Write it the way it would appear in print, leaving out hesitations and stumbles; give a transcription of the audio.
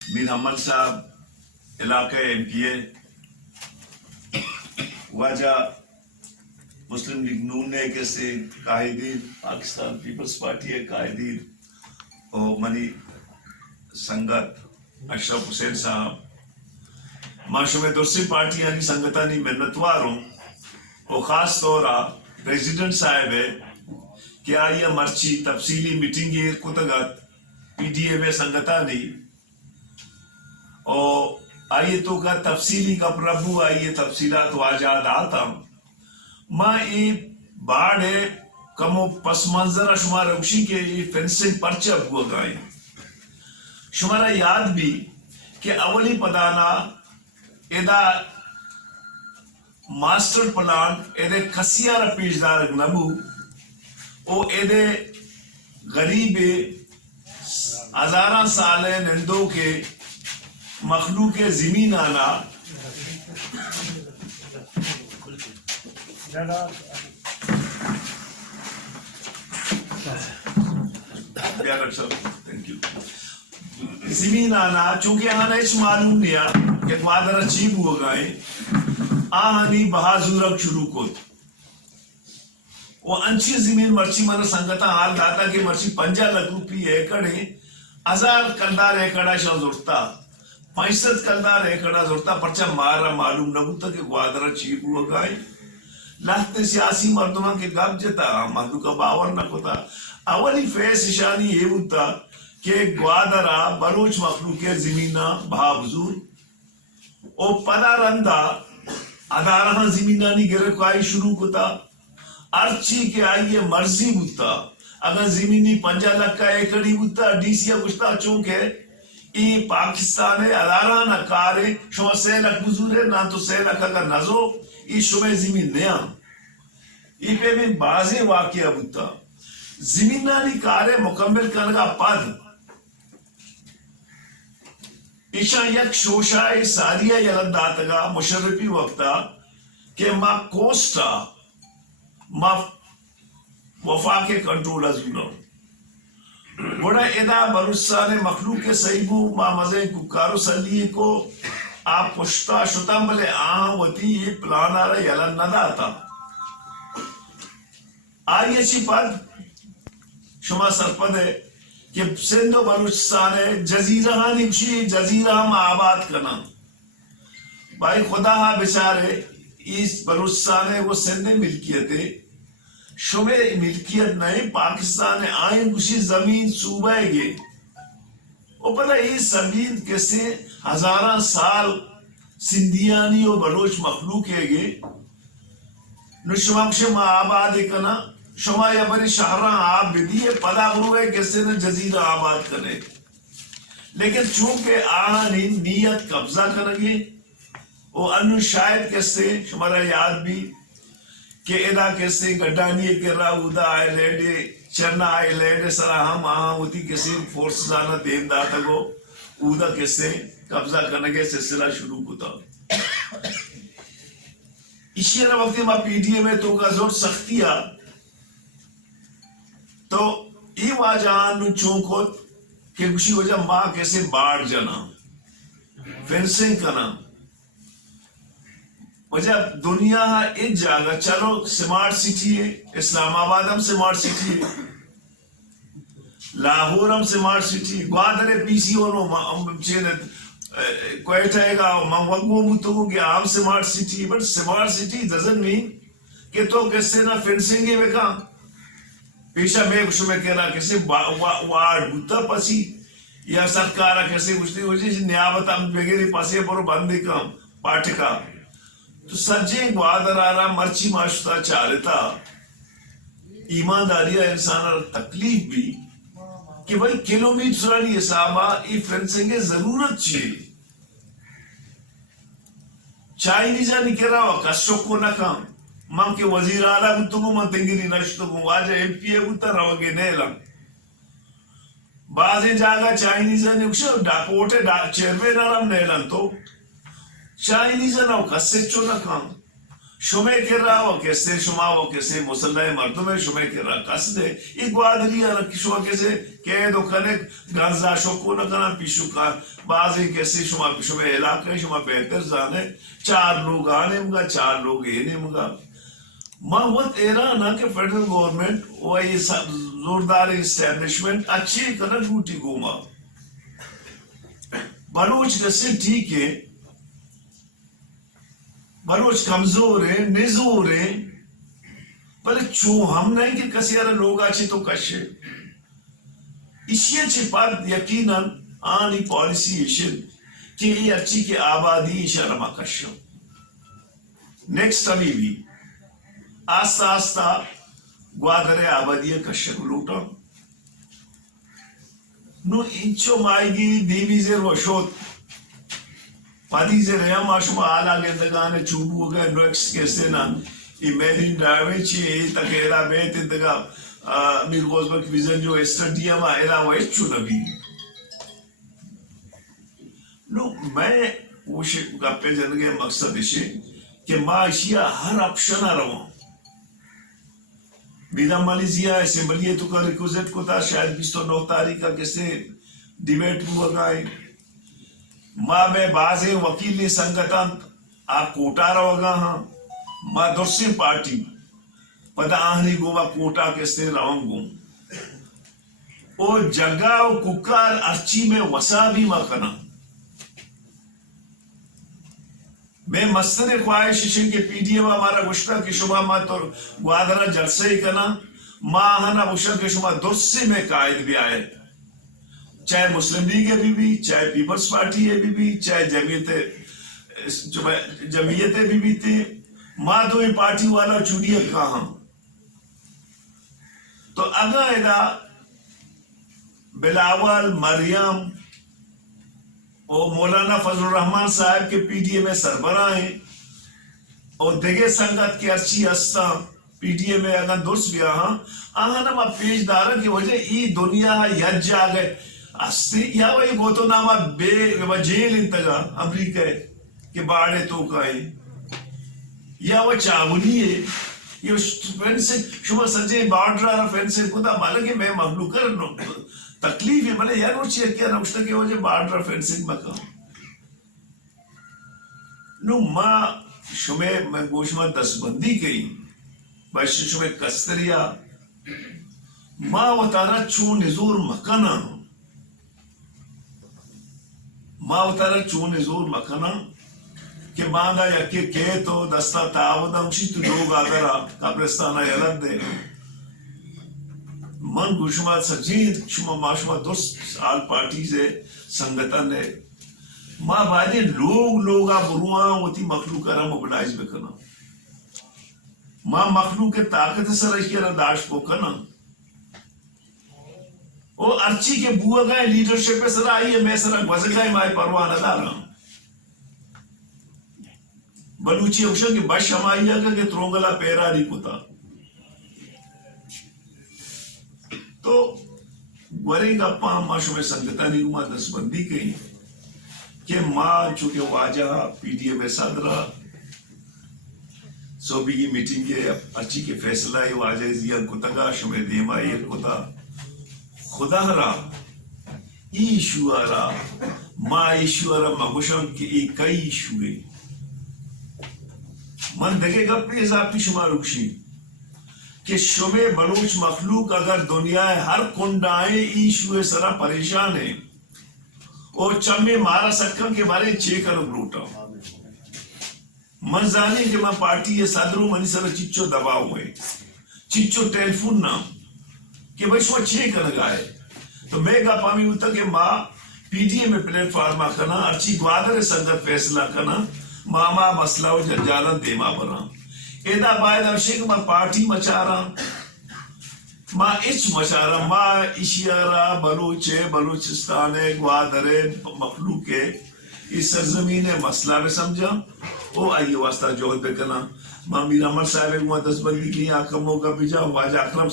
میر محمد صاحب علاقہ MP واجہ مسلم لیگ نون کے سے قائدین پاکستان پیپلز پارٹی ہے قائدین اور منی سنگت اشرف حسین صاحب معشوم درسی پارٹی یعنی سنگتانی محنتواروں اور خاص طور پریزیڈنٹ صاحب ہے کہ آئیے مرچی تفصیلی میٹنگی کتگت PDA میں سنگتانی اور آئیے تو کا تفصیلی کا پربو آئیے تفصیلات واجہ داتا ماں ای باڑ ہے کمو پس منظرہ شمار روشی کے یہ فینسنگ پرچہ ہوا گائیں شمارا یاد بھی کہ اولی پدانا ایدہ ماسٹر پلان ایدے کسیارہ پیشدار نبو او ایدے غریب ہزاراں سالے نندوں کے مخلوق زمین آنا زمین آنا چونکہ آنا اچھ معلوم نیا کہ مادر چیب ہو گئے آہنی بہازورک شروع کت وہ انچی زمین مرچی مانا سنگتا حال داتا کہ مرچی 50 لاکھ روپی ایکڑے 1000 کلدار ایکڑا شاہ زورتا 65 کلدار ایکڑا زورتا پرچہ مارا معلوم نبو تا کہ گوادرہ چیب ہو گئے لہتے سیاسی مردمان کے گاب جتا مردو کا باور نہ ہوتا اولی فیس شانی یہ ہوتا کہ گوادرہ بلوچ مخلوق زمینہ بہا بزور او پدا رندہ ادارہ زمینانی گرکوائی شروع ہوتا ارچی کے آئیے مرضی ہوتا اگر زمینی 50 لاکھ کا ایکڑی ہوتا DC گشتا چونکہ ای پاکستان ہے ادارہ نہ کارے شما 6 لاکھ بزور ہے نہ تو 6 لاکھ اگر نظو ای شما زمین نیا ای پہ میں بازے واقعہ ہوتا زمینانی کارے مکمل کرگا پد ایشا یک شوشائے ساریہ یلد داتگا مشرفی وقتا کہ ما کوسٹا ما وفاق کنٹرول ازیونو بڑا ادا بلوچستان مخلوق کے صحیبو ما مزے ککارو سلیے کو آپ پشتا شتا ملے آہاں وطی یہ پلان آ رہا یلن نہ داتا آئیے چی پد شما سرپد ہے کہ سندھ و بلوچستان ہے جزیرہ نکشی جزیرہ ہم آباد کرنا بھائی خدا ہاں بچارے اس بلوچستان ہے وہ سندھ ملکیت ہے شمع ملکیت نہیں پاکستان آئیں کسی زمین صوبہ گے وہ پتہ اس زمین کیسے ہزاراں سال سندھیانی و بلوچ مخلوق ہے گے نو شما شما آباد کنا شما یا بری شہراں آب بدیے پدا ہوئے کیسے نہ جزیرہ آباد کرے لیکن چونکہ آہنی نیت قبضہ کرنگے وہ انو شاید کیسے شمارا یاد بھی کہ ادا کیسے گڈانی کے راودہ آئے لیڈے چرنا آئے لیڈے سرا ہم آہاں ہوتی کیسے فورسز آنا دین داتا گو اودا کیسے قبضہ کرنے کے سلسلہ شروع ہوتا اسی طرح وقتی ما PDA میں تو کا زور سختیا تو ای واجہاں نو چونکت کہ کچھ وجہ ماں کیسے باڑ جانا فینسنگ کرنا وجہ دنیا ایک جاگہ چلو سمارٹ سٹی ہے اسلام آباد ہم سمارٹ سٹی ہے لاہور ہم سمارٹ سٹی گوادر PC ہونو کوئٹہ ہے گا مانگو متو کہ ہم smart city but smart city doesn't mean کہ تو کیسے نہ فینسنگ ہے میں کہاں پیشہ میں کچھ میں کہنا کیسے وارڈ ہوتا پسی یا سرکارہ کیسے کچھ نہیں ہو جائے نیابت ہم بغیر پاسے پر بندے کام پارٹکا تو سجے گوادر آرہا مرچی معاشتہ چاہتا ایمانداریہ انسان تکلیف بھی کہ بھائی کلومیٹر والی حسابہ ای فینسنگ ضرورت چاہیے چائنیزا نکل رہا ہوا کسو کو نہ کام ماں کے وزیر اعلیٰ بتو کو من تنگری نشتو کو واجہ MP بتا رہا گے نیلم بعضیں جاگا چائنیزا نکشو ڈاکوٹے چیروے نرم نیلم تو چائنیزا نو کسے چو نہ کام شمع کرا و کیسے شما و کیسے مسلح مردم شمع کرا قصد ایک گوادری رکھ شما کیسے قید و کنک گنزا شکو نکنا پیشو کا بعضی کیسے شما شمع علاقے شما بہتر جانے 4 لوگ آنے مگا 4 لوگ اینے مگا ماں وقت ایرانا کہ فیڈرل گورنمنٹ وہ یہ زوردار اسٹیبلشمنٹ اچھی کنا ڈیوٹی گوما بلوچ کیسے ٹھیک ہے بلوچ کمزور ہے نزور ہے بلے چھو ہم نہیں کہ کسی ارے لوگ آچے تو کشے اسی اچھے پاد یقیناً آنی پالیسی ایشن کہ یہ اچھی کے آبادی اشارما کشو نیکسٹ ابھی بھی آستا آستا گوادر آبادی کشک لوٹا نو انچو مائی گی دیوی زیر وشوت پادی زیر یا ماشما آلا گندگانے چوبو گئے نوکس کیسے نا ایمیجن ڈرائیوے چی تکیرا بیت انتگا امیر غوزبک ویزن جو اسٹڈیا ما ایرا ویچو نبی نو میں وشے گپے جنگے مقصد اسے کہ ما اشیا ہر اپشن رہا بینا مالیزیا اسمبلیے تو کا ریکوزٹ کو تا شاید 29 تاریخ کا کیسے ڈیبیٹ ہوا گئے ماں میں بازے وکیلی سنگتان آپ کوٹا رہو گا ہاں ماں دوسری پارٹی پتا آہنی گو ماں کوٹا کیسے رہوں گو او جگہ او ککار ارچی میں وسا بھی ماں کنا میں مستر خواہش ششن کے پی ڈی ایم ہمارا گشتہ کی شبہ ماں تو گوادرہ جلسے ہی کنا ماں ہنا گشتہ کی شبہ درسی میں قائد بھی آئے چاہے مسلم لیگ ہے بھی چاہے پیپلز پارٹی ہے بھی چاہے جمعیت ہے بھی تھے ماں دو پارٹی والا چوڑیت کہاں تو اگر ایدہ بلاول مریم اور مولانا فضل الرحمن صاحب کے پی ڈی اے میں سربراہ ہیں اور دیگے سنگت کے ارچی ہستا پی ڈی اے میں اگر درست گیا ہاں آہاں ما پیش دارا کی وجہ ای دنیا یج جا گئے استی یا وہی گوتو نامہ بے جیل انتگا امریکہ کے باڑے تو کائے یا وہ چاولی ہے یہ فینسنگ شما سنجے باڑ رہا فینسنگ خدا مالا کہ میں مخلوق کر تکلیف ہے ملے یار وہ چیئر کیا نوشتا کہ وجہ باڑ رہا فینسنگ مکا نو ما شما میں گوشما دستبندی کئی باشی شما کستریا ما وطارا چون نزور مکانا ما وطارا چون نزور مکانا کہ مانگا یکی کہ تو دستا تعاودا مشی تو لوگ آگرہ قبرستانہ یلد دے من گوشما سجید شما ما شما دوست سال پارٹی سے سنگتا نے ما باید لوگا بروان ہوتی مخلوق کرا موبلائز بکنا ما مخلوق کے طاقت سر اشیاء داشت کو کنا او ارچی کے بوا گئے لیڈرشپ سر آئی ہے میں سر گوزگائی مائی پروانہ دارا بلوچی اوشن کی بش ہمائی آگا کہ ترونگلا پیرا نہیں کتا تو گورے گا پا ما شما سنگتا نہیں ہوا دستبندی کئی کہ ماں چونکہ واجہ پی ڈی ایم صدرہ صوبی کی میٹنگ کے اچھی کے فیصلہ ہے واجہ زیاد کتگا شما دیمائی کتا خدا را ای ایشو آرا ماں ایشو آرا مگوشن کہ ای کئی ایشو ہے من دگے گا پلیز آپ کی شما رکشی کہ شما بلوچ مخلوق اگر دنیا ہر کنڈائیں ایشو سرا پریشان ہے اور چمے مارا سکم کے بارے چے کرو لوٹا من زانی کہ میں پارٹی یہ صدروں منی سر چچو دباؤ ہوئے چچو ٹیلیفون نام کہ بھائی شما چے کر گائے تو میں گا پامی ہوتا کہ ماں پی ڈی اے میں پلیٹ فارما کنا ارچی گوادر سنگت فیصلہ کنا ماما مسئلہ و جنجالا دیما برا ایدہ باید افشک ما پارٹی مچا رہا ما اچ مچا رہا ما اشیارہ بلوچے بلوچستانے گوادرے مخلوقے اس سرزمین مسئلہ میں سمجھا او آئیے واسطہ جوہد بکنا ما میر عمر صاحب ایک دستبندی کی آکموں کا بجا واجہ اکرم